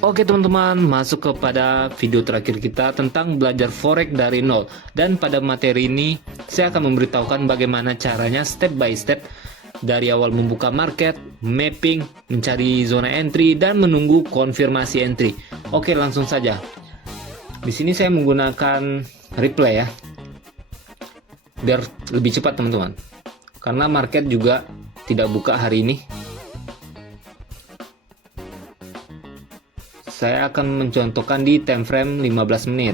Oke teman-teman, masuk kepada video terakhir kita tentang belajar forex dari nol. Dan pada materi ini, saya akan memberitahukan bagaimana caranya step by step dari awal membuka market, mapping, mencari zona entry, dan menunggu konfirmasi entry. Oke, langsung saja. Di sini saya menggunakan replay ya, biar lebih cepat teman-teman. Karena market juga tidak buka hari ini. Saya akan mencontohkan di time frame 15 menit.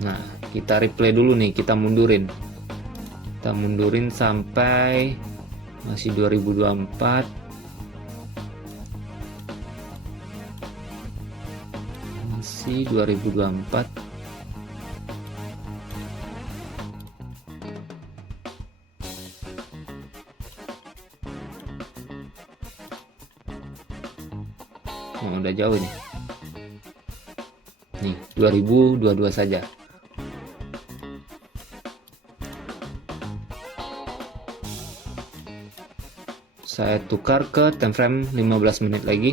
Nah, kita replay dulu nih, kita mundurin. Kita mundurin sampai masih 2024. Masih 2024. Oh, udah jauh nih. Nih, 2022 saja. Saya tukar ke time frame 15 menit lagi.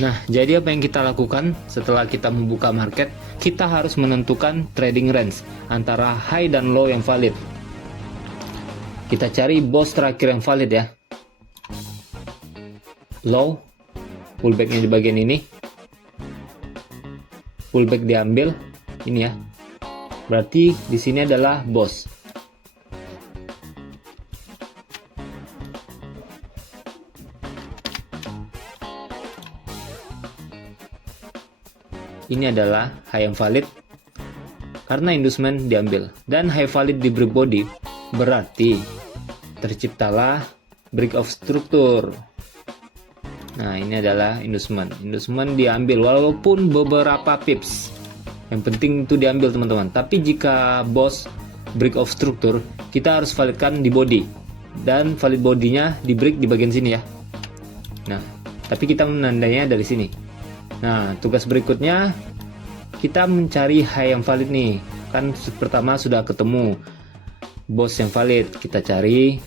Nah, jadi apa yang kita lakukan setelah kita membuka market? Kita harus menentukan trading range antara high dan low yang valid. Kita cari boss terakhir yang valid ya. Low, pullbacknya di bagian ini. Pullback diambil, ini ya. Berarti di sini adalah boss. Ini adalah high yang valid karena inducement diambil, dan high valid diberi body berarti terciptalah break of structure. Nah, ini adalah inducement diambil walaupun beberapa pips, yang penting itu diambil teman-teman. Tapi jika boss break of structure, kita harus validkan di body, dan valid bodinya di break di bagian sini ya. Nah, tapi kita menandainya dari sini. Nah, tugas berikutnya kita mencari high yang valid nih. Kan pertama sudah ketemu boss yang valid, kita cari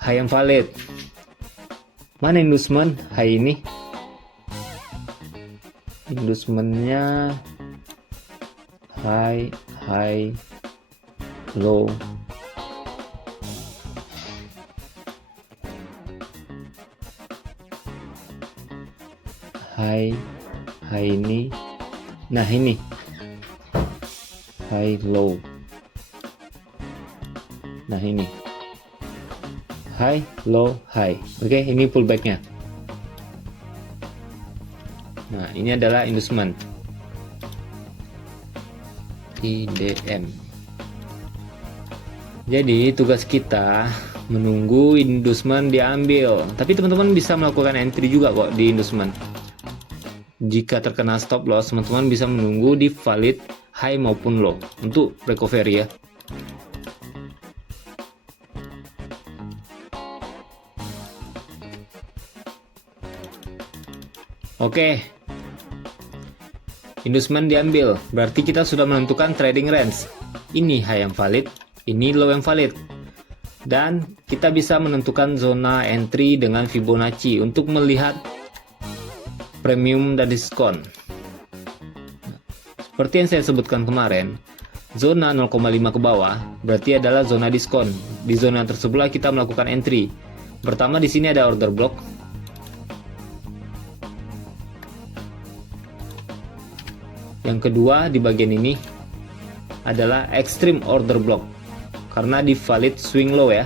high yang valid. Mana inducement high ini? Inducementnya high, low. High ini, nah ini high low, nah ini high low high. Oke, ini pullbacknya. Nah, ini adalah inducement IDM. Jadi tugas kita menunggu inducement diambil, tapi teman-teman bisa melakukan entry juga kok di inducement. Jika terkena stop loss, teman-teman bisa menunggu di valid high maupun low untuk recovery ya. Oke, inducement diambil, berarti kita sudah menentukan trading range. Ini high yang valid, ini low yang valid, dan kita bisa menentukan zona entry dengan Fibonacci untuk melihat premium dan diskon. Seperti yang saya sebutkan kemarin, zona 0,5 ke bawah berarti adalah zona diskon. Di zona tersebut kita melakukan entry. Pertama di sini ada order block. Yang kedua di bagian ini adalah extreme order block karena di valid swing low ya.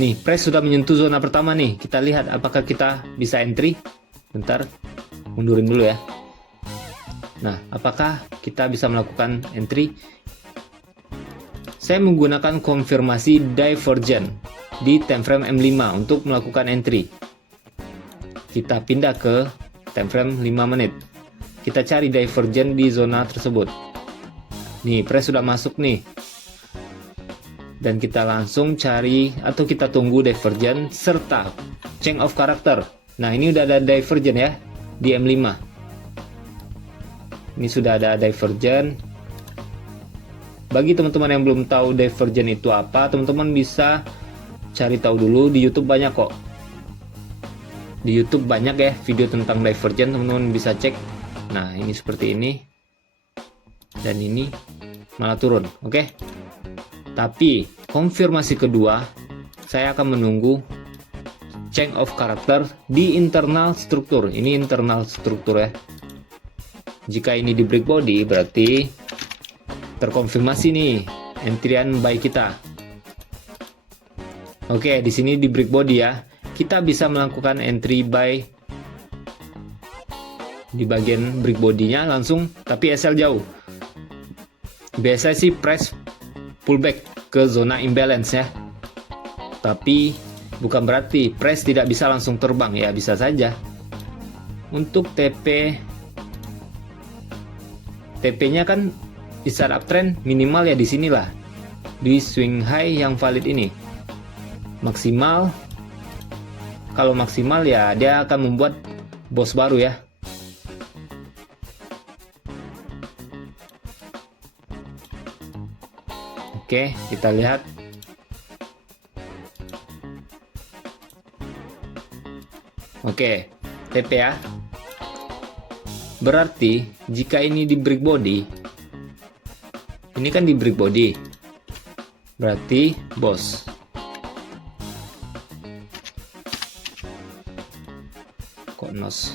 Nih, price sudah menyentuh zona pertama nih. Kita lihat apakah kita bisa entry. Bentar, mundurin dulu ya. Nah, apakah kita bisa melakukan entry? Saya menggunakan konfirmasi divergent di time frame M5 untuk melakukan entry. Kita pindah ke time frame 5 menit. Kita cari divergent di zona tersebut. Nih, press sudah masuk nih. Dan kita langsung cari atau kita tunggu divergent serta change of character. Nah, ini udah ada divergent ya di M5. Ini sudah ada divergent. Bagi teman-teman yang belum tahu divergent itu apa, teman-teman bisa cari tahu dulu di YouTube, banyak kok. Di YouTube banyak ya video tentang divergent, teman-teman bisa cek. Nah, ini seperti ini. Dan ini malah turun, oke? Tapi konfirmasi kedua, saya akan menunggu change of character di internal struktur. Ini internal struktur ya. Jika ini di break body, berarti terkonfirmasi nih entryan buy kita. Oke, di sini di break body ya, kita bisa melakukan entry buy di bagian break body-nya langsung, tapi SL jauh. Biasa sih press pullback ke zona imbalance ya. Tapi bukan berarti press tidak bisa langsung terbang ya, bisa saja. Untuk TP-nya kan di saat uptrend minimal ya di sinilah. Di swing high yang valid ini. Maksimal, kalau maksimal ya dia akan membuat bos baru ya. Oke, kita lihat. Oke, TP ya. Berarti jika ini di break body, ini kan di break body, berarti bos. Kok nos?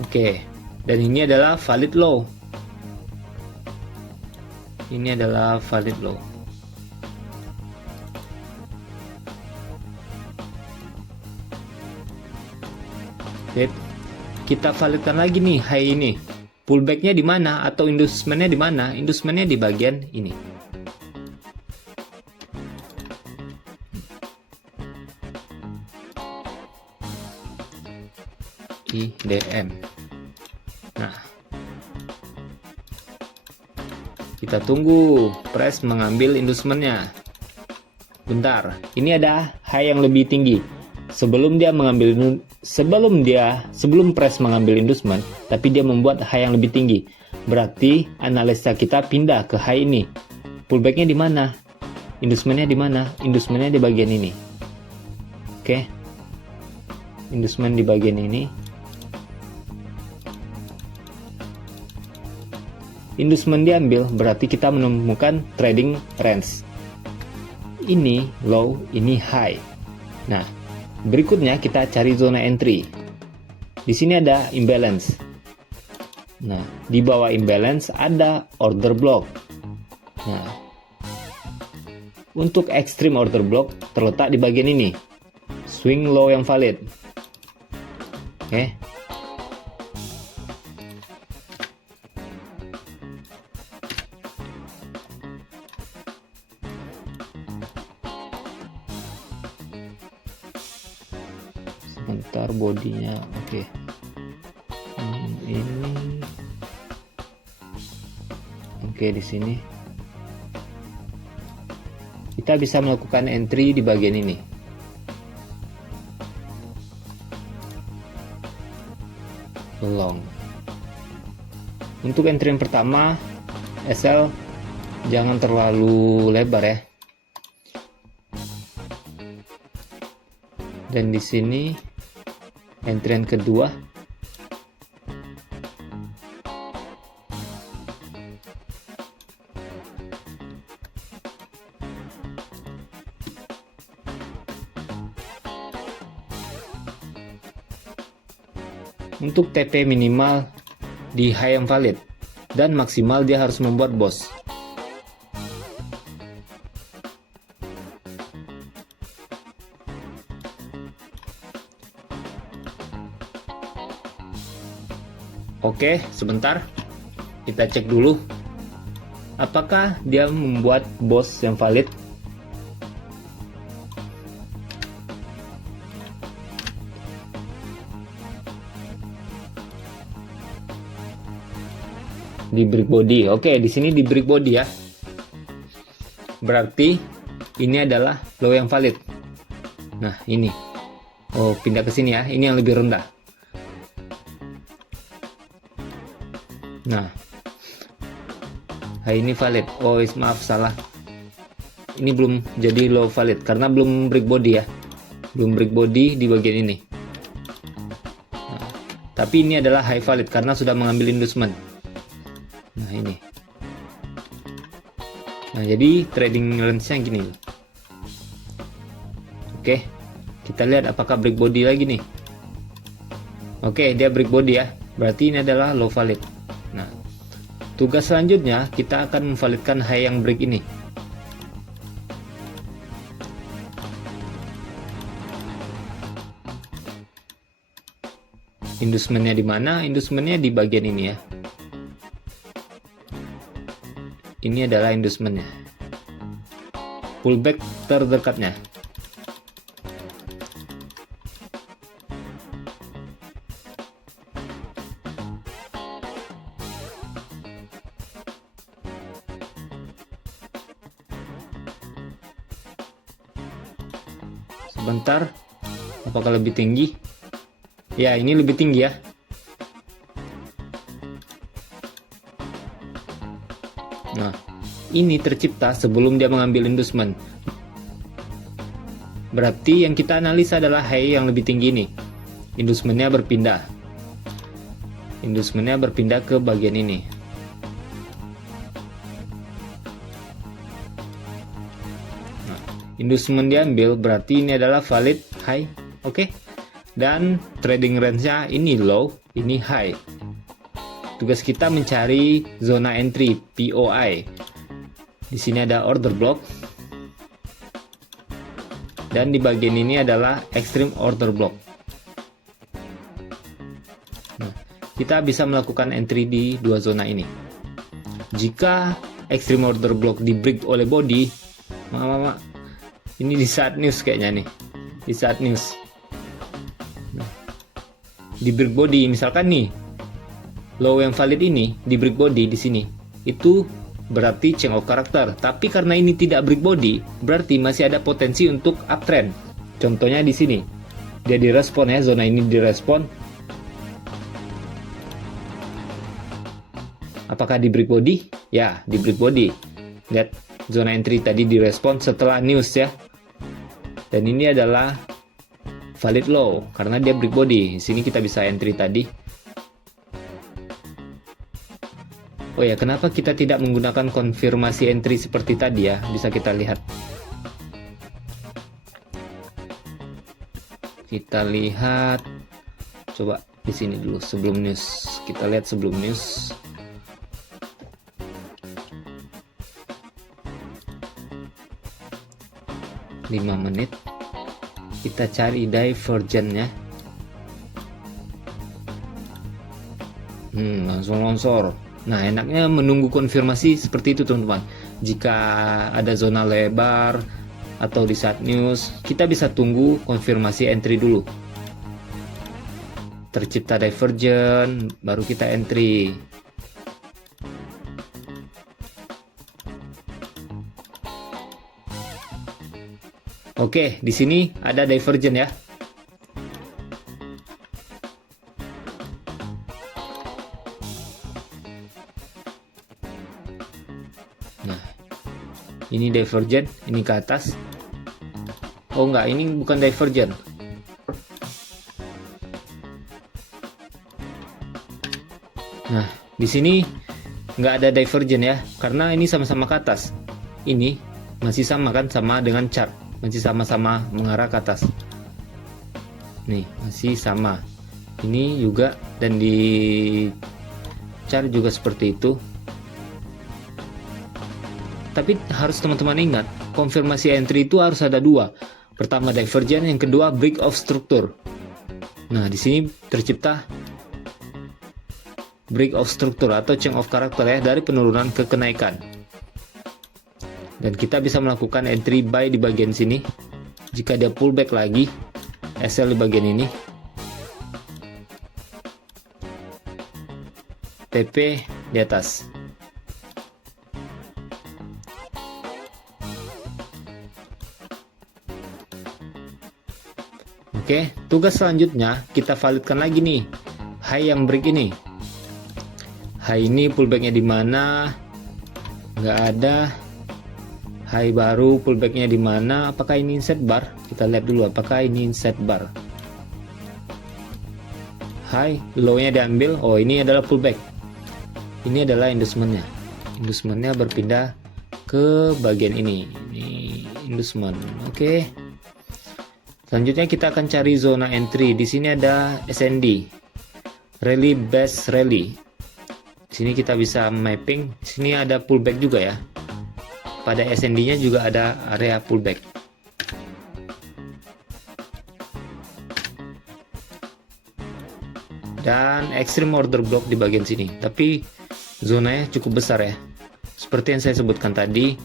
Oke, dan ini adalah valid low. Ini adalah valid low. Oke, kita validkan lagi nih high ini. Pullbacknya di mana atau inducementnya di mana? Inducementnya di bagian ini. IDM. Nah, kita tunggu press mengambil inducementnya. Bentar, ini ada high yang lebih tinggi. Sebelum press mengambil inducement, tapi dia membuat high yang lebih tinggi. Berarti analisa kita pindah ke high ini. Pullbacknya di mana? Inducementnya di mana? Inducementnya di bagian ini. Oke. Inducement di bagian ini. Inducement diambil, berarti kita menemukan trading range. Ini low, ini high. Nah, berikutnya kita cari zona entry. Di sini ada imbalance. Nah, di bawah imbalance ada order block. Nah, untuk extreme order block terletak di bagian ini. Swing low yang valid. Oke. Sebentar, bodinya oke. Ini oke. Di sini kita bisa melakukan entry di bagian ini. Long. Untuk entry yang pertama, SL jangan terlalu lebar ya. Dan di sini entry yang kedua, untuk TP minimal di high yang valid dan maksimal dia harus membuat bos. Oke, sebentar. Kita cek dulu apakah dia membuat bos yang valid. di break body. Oke, di sini di break body ya. Berarti ini adalah low yang valid. Nah, ini. Oh, pindah ke sini ya. Ini yang lebih rendah. Nah, ini valid. Oh, maaf, salah. Ini belum jadi low valid karena belum break body ya. Belum break body di bagian ini. Nah, tapi ini adalah high valid karena sudah mengambil inducement. Nah, ini. Nah, jadi trading range-nya gini. Oke, kita lihat apakah break body lagi nih. Oke, dia break body ya. Berarti ini adalah low valid. Nah, tugas selanjutnya kita akan memvalidkan high yang break ini. Inducementnya di mana? Inducementnya di bagian ini ya. Ini adalah inducementnya. Pullback terdekatnya. Sebentar, apakah lebih tinggi? Ya, ini lebih tinggi ya. Nah, ini tercipta sebelum dia mengambil inducement. Berarti yang kita analisa adalah high yang lebih tinggi ini. Inducementnya berpindah. Inducementnya berpindah ke bagian ini. Nah, inducement diambil berarti ini adalah valid high. Oke. Dan trading range-nya ini low, ini high. Tugas kita mencari zona entry POI. Di sini ada order block. Dan di bagian ini adalah extreme order block. Nah, kita bisa melakukan entry di dua zona ini. Jika extreme order block di break oleh body, ini di saat news kayaknya nih. Di saat news. Di break body misalkan nih low yang valid ini di break body di sini itu berarti change of character, tapi karena ini tidak break body berarti masih ada potensi untuk uptrend. Contohnya di sini dia direspon ya, zona ini direspon. Apakah di break body? Ya, di break body. Lihat zona entry tadi direspon setelah news ya, dan ini adalah valid low karena dia break body. Di sini kita bisa entry tadi. Oh ya, kenapa kita tidak menggunakan konfirmasi entry seperti tadi ya? Bisa kita lihat. Kita lihat. Coba di sini dulu sebelum news. Kita lihat sebelum news. Lima menit. Kita cari divergennya. Langsung longsor. Nah, enaknya menunggu konfirmasi seperti itu teman-teman. Jika ada zona lebar atau di saat news, kita bisa tunggu konfirmasi entry dulu. Tercipta divergen, baru kita entry. Oke, di sini ada divergen ya. Nah, ini divergen, ini ke atas. Oh enggak, ini bukan divergen. Nah, di sini nggak ada divergen ya, karena ini sama-sama ke atas. Ini masih sama kan, sama dengan chart. Masih sama-sama mengarah ke atas. Nih, masih sama. Ini juga, dan di chart juga seperti itu. Tapi harus teman-teman ingat, konfirmasi entry itu harus ada dua. Pertama divergen, yang kedua break of structure. Nah, di sini tercipta break of structure atau change of character ya, dari penurunan ke kenaikan. Dan kita bisa melakukan entry buy di bagian sini. Jika dia pullback lagi, sell di bagian ini. TP di atas. Oke, tugas selanjutnya kita validkan lagi nih high yang break ini. High ini pullbacknya di mana? Nggak ada. High baru pullbacknya di mana? Apakah ini inside bar? Kita lihat dulu apakah ini inside bar. High, low-nya diambil. Oh, ini adalah pullback. Ini adalah inducementnya. Inducementnya berpindah ke bagian ini. Ini inducement. Oke. Selanjutnya kita akan cari zona entry. Di sini ada SND, Rally Base Rally. Di sini kita bisa mapping. Di sini ada pullback juga ya. Pada SND-nya juga ada area pullback. Dan extreme order block di bagian sini. Tapi zonanya cukup besar ya. Seperti yang saya sebutkan tadi,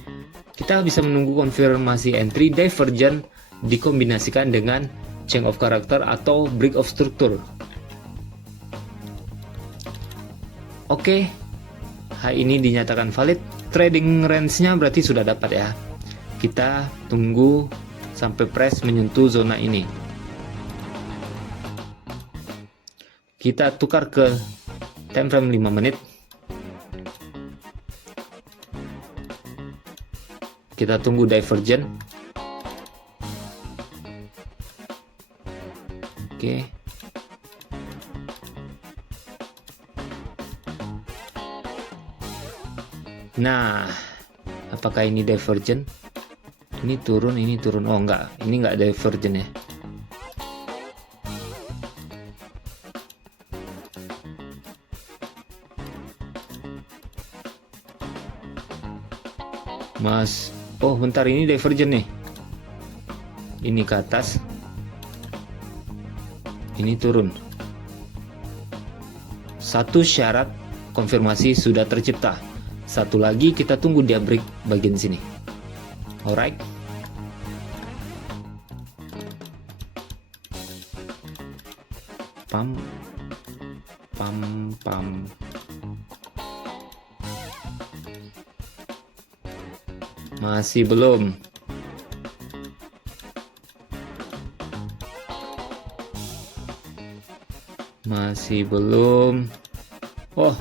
kita bisa menunggu konfirmasi entry divergent dikombinasikan dengan change of character atau break of structure. Oke, high ini dinyatakan valid. Trading range-nya berarti sudah dapat ya. Kita tunggu sampai price menyentuh zona ini. Kita tukar ke time frame 5 menit. Kita tunggu divergent. Oke. Nah, apakah ini divergent? Ini turun, ini turun. Oh enggak, ini enggak divergent ya. Mas, oh bentar, ini divergent nih. Ini ke atas. Ini turun. Satu syarat konfirmasi sudah tercipta. Satu lagi kita tunggu dia break bagian sini. Alright. Pam. Masih belum. Masih belum. Oh,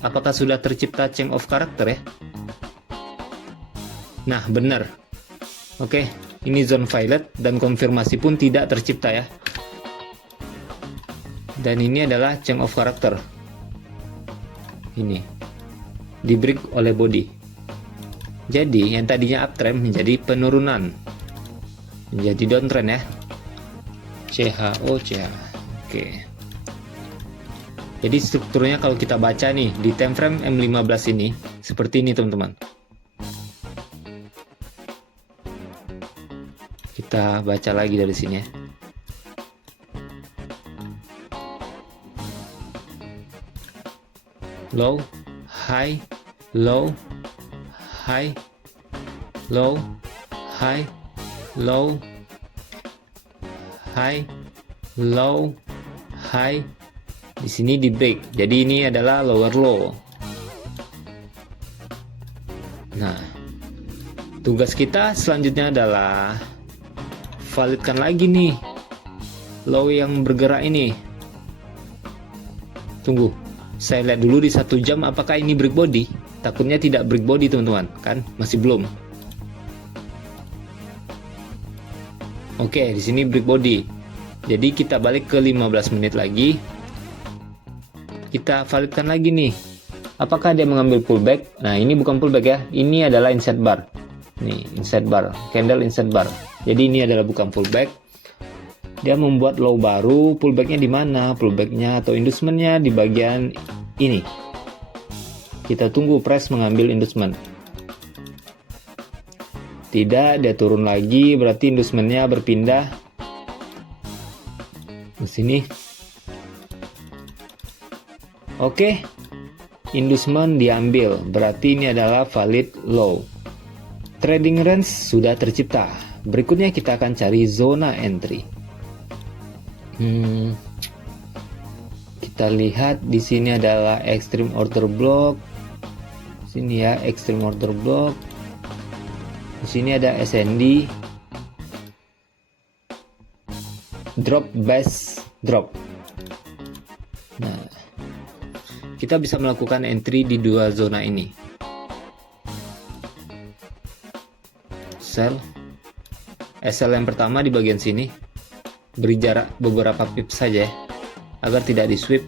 apakah sudah tercipta change of character ya? Nah, benar. Oke, ini zone violet dan konfirmasi pun tidak tercipta ya. Dan ini adalah change of character. Ini di break oleh body. Jadi yang tadinya uptrend menjadi penurunan, menjadi downtrend ya. CHO. Oke. Jadi strukturnya kalau kita baca nih di time frame M15 ini seperti ini teman-teman. Kita baca lagi dari sini ya. Low, high, low, high, low, high, low, high, low, high. Di sini di break. Jadi ini adalah lower low. Nah, tugas kita selanjutnya adalah validkan lagi nih low yang bergerak ini. Tunggu, saya lihat dulu di 1 jam apakah ini break body. Takutnya tidak break body teman-teman, kan masih belum. Oke, di sini break body. Jadi kita balik ke 15 menit lagi. Kita validkan lagi nih. Apakah dia mengambil pullback? Nah, ini bukan pullback ya. Ini adalah inside bar. Nih, inside bar, candle inside bar. Jadi ini adalah bukan pullback. Dia membuat low baru. Pullbacknya di mana? Pullbacknya atau inducementnya di bagian ini. Kita tunggu price mengambil inducement. Tidak, dia turun lagi. Berarti inducementnya berpindah di sini. Oke, inducement diambil, berarti ini adalah valid low. Trading range sudah tercipta. Berikutnya kita akan cari zona entry. Kita lihat di sini adalah extreme order block. Sini ya, extreme order block. Di sini ada SND. Drop base drop. Nah, kita bisa melakukan entry di dua zona ini. Sell yang pertama di bagian sini, beri jarak beberapa pips saja ya, agar tidak di sweep.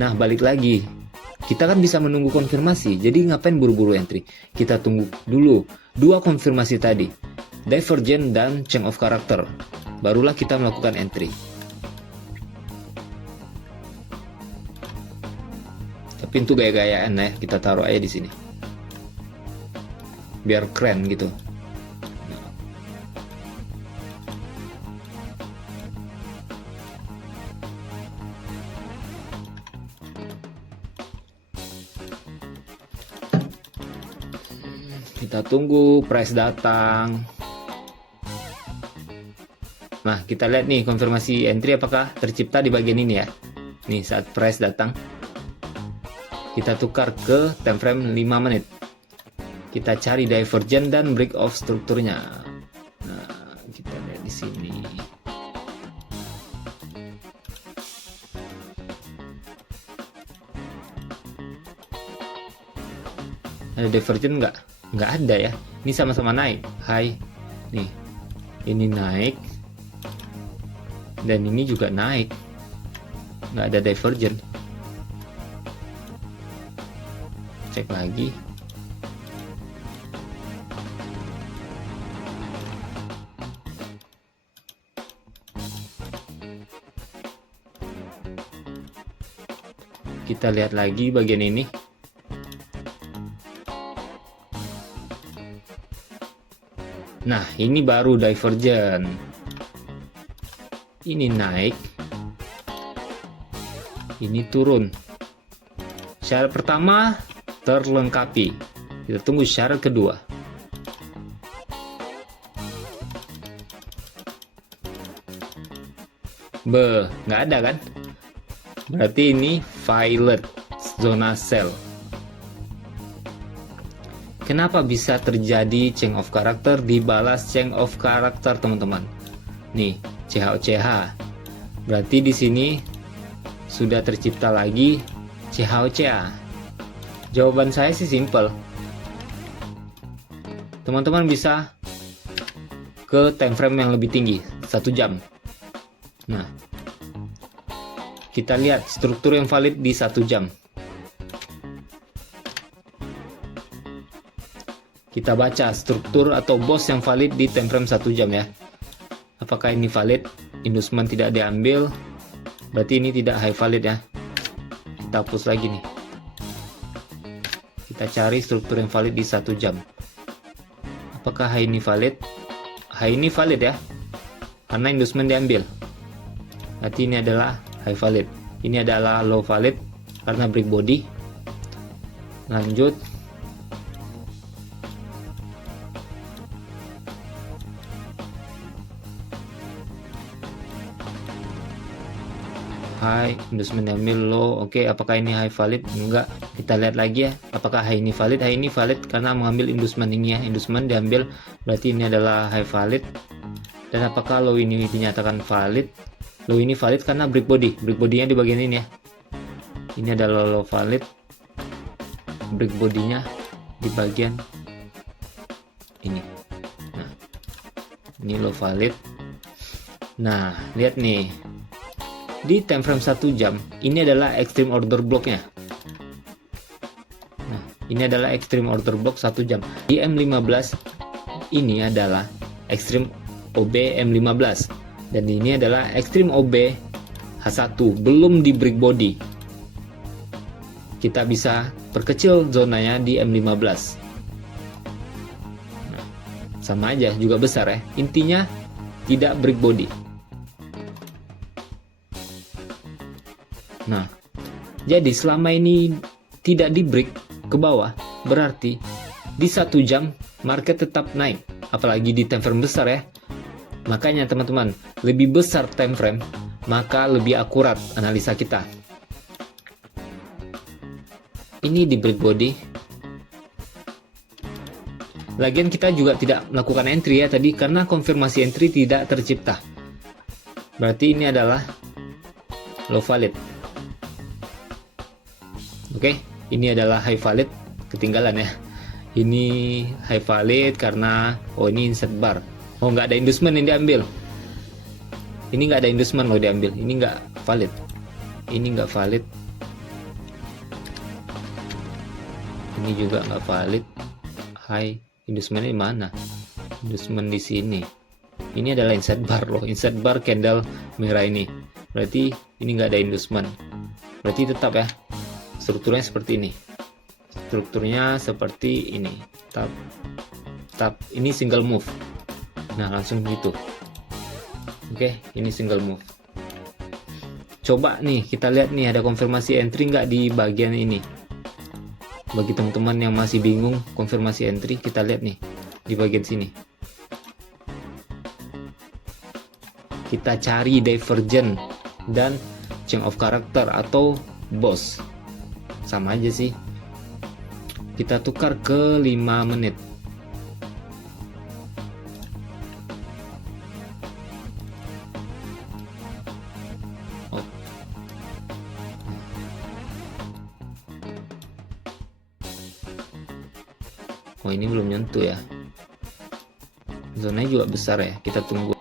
Nah, balik lagi, kita kan bisa menunggu konfirmasi, jadi ngapain buru-buru entry? Kita tunggu dulu dua konfirmasi tadi, divergent dan change of character, barulah kita melakukan entry. Tapi itu gaya-gayaan ya, kita taruh aja di sini biar keren gitu. Kita tunggu price datang. Nah, kita lihat nih konfirmasi entry apakah tercipta di bagian ini ya. Nih, saat price datang, kita tukar ke time frame 5 menit. Kita cari divergent dan break of strukturnya. Nah, kita lihat di sini. Ada divergent nggak? Nggak ada ya. Ini sama-sama naik. High. Nih, ini naik. Dan ini juga naik. Nggak ada divergent. Cek lagi. Kita lihat lagi bagian ini. Nah, ini baru divergent. Ini naik. Ini turun. Syarat pertama terlengkapi. Kita tunggu syarat kedua. Nggak ada kan? Berarti ini violet, zona sell. Kenapa bisa terjadi change of character dibalas change of character, teman-teman? Nih, CHOCH. Berarti di sini sudah tercipta lagi CHOCH. Jawaban saya sih simple. Teman-teman bisa ke time frame yang lebih tinggi, 1 jam. Nah, kita lihat struktur yang valid di 1 jam. Kita baca struktur atau BOS yang valid di time frame 1 jam ya. Apakah ini valid? Inducement tidak diambil, berarti ini tidak high valid ya. Kita hapus lagi nih. Kita cari struktur yang valid di 1 jam. Apakah high ini valid? High ini valid ya, karena inducement diambil. Berarti ini adalah high valid. Ini adalah low valid karena break body. Lanjut. High, inducement diambil, low. Oke, apakah ini high valid? Enggak. Kita lihat lagi ya. Apakah high ini valid? High ini valid karena mengambil inducement ini ya. Inducement diambil, berarti ini adalah high valid. Dan apakah low ini dinyatakan valid? Low ini valid karena break body. Break body-nya di bagian ini ya. Ini adalah low valid. Break body-nya di bagian ini. Nah, ini low valid. Nah, lihat nih. Di time frame 1 jam, ini adalah extreme order block-nya. Nah, ini adalah extreme order block 1 jam. Di M15, ini adalah extreme OB M15. Dan ini adalah extreme OB H1, belum di break body. Kita bisa perkecil zonanya di M15. Nah, sama aja, juga besar ya. Intinya tidak break body. Nah, jadi selama ini tidak di break ke bawah, berarti di 1 jam market tetap naik. Apalagi di time frame besar ya. Makanya teman-teman, lebih besar time frame, maka lebih akurat analisa kita. Ini di break body. Lagian kita juga tidak melakukan entry ya tadi, karena konfirmasi entry tidak tercipta. Berarti ini adalah low valid. Oke, ini adalah high valid, ketinggalan ya. Ini high valid karena ini insert bar. Nggak ada inducement yang diambil. Ini nggak ada inducement loh diambil. Ini nggak valid. Ini nggak valid. Ini juga nggak valid. High inducement di mana? Inducement di sini. Ini adalah insert bar loh. Insert bar candle merah ini. Berarti ini nggak ada inducement. Berarti tetap ya. Strukturnya seperti ini. Strukturnya seperti ini. Tap. Ini single move. Nah, langsung gitu. Oke, ini single move. Coba nih kita lihat nih ada konfirmasi entry nggak di bagian ini. Bagi teman-teman yang masih bingung konfirmasi entry, kita lihat nih di bagian sini. Kita cari divergent dan change of character atau boss. Sama aja sih. Kita tukar ke 5 menit. Oh, ini belum nyentuh ya. Zonanya juga besar ya. Kita tunggu.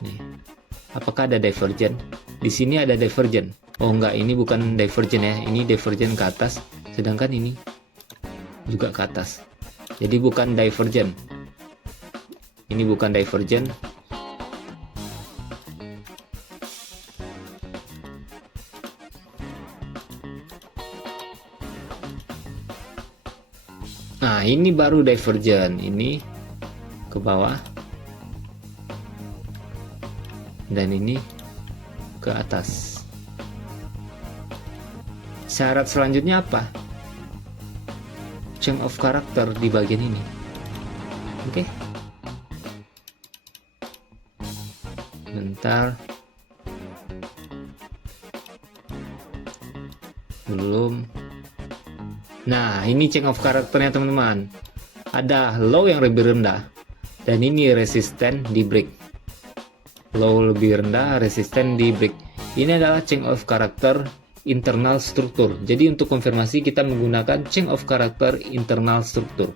Nih. Apakah ada divergent? Di sini ada divergent. Oh enggak, ini bukan divergent ya. Ini divergent ke atas. Sedangkan ini juga ke atas. Jadi bukan divergent. Ini bukan divergent. Nah, ini baru divergent. Ini ke bawah. Dan ini ke atas. Syarat selanjutnya apa? Change of character di bagian ini. Oke. Bentar. Belum. Nah, ini change of karakternya teman-teman. Ada low yang lebih rendah dan ini resisten di break. Low lebih rendah, resisten di break. Ini adalah change of character internal struktur. Jadi untuk konfirmasi kita menggunakan change of character internal struktur.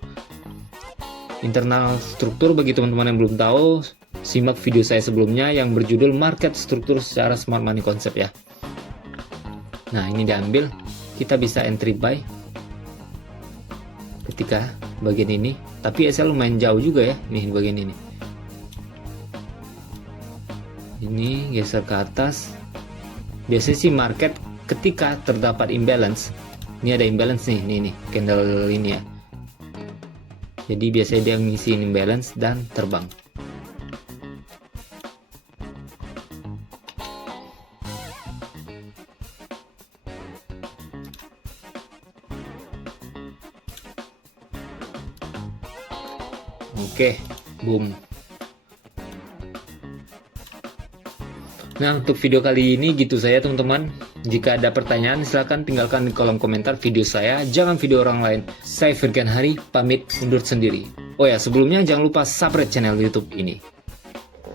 Internal struktur bagi teman-teman yang belum tahu, simak video saya sebelumnya yang berjudul Market Struktur secara Smart Money Concept ya. Nah, ini diambil, kita bisa entry buy ketika bagian ini, tapi SL lumayan jauh juga ya, nih bagian ini. Ini geser ke atas. Biasanya sih market ketika terdapat imbalance, ini ada imbalance nih, nih candle ini ya. Jadi biasanya dia ngisi imbalance dan terbang. Oke, boom. Nah, untuk video kali ini gitu saya teman-teman. Jika ada pertanyaan silahkan tinggalkan di kolom komentar video saya. Jangan video orang lain. Saya Firgan Hari, pamit undur sendiri. Oh ya, sebelumnya jangan lupa subscribe channel YouTube ini.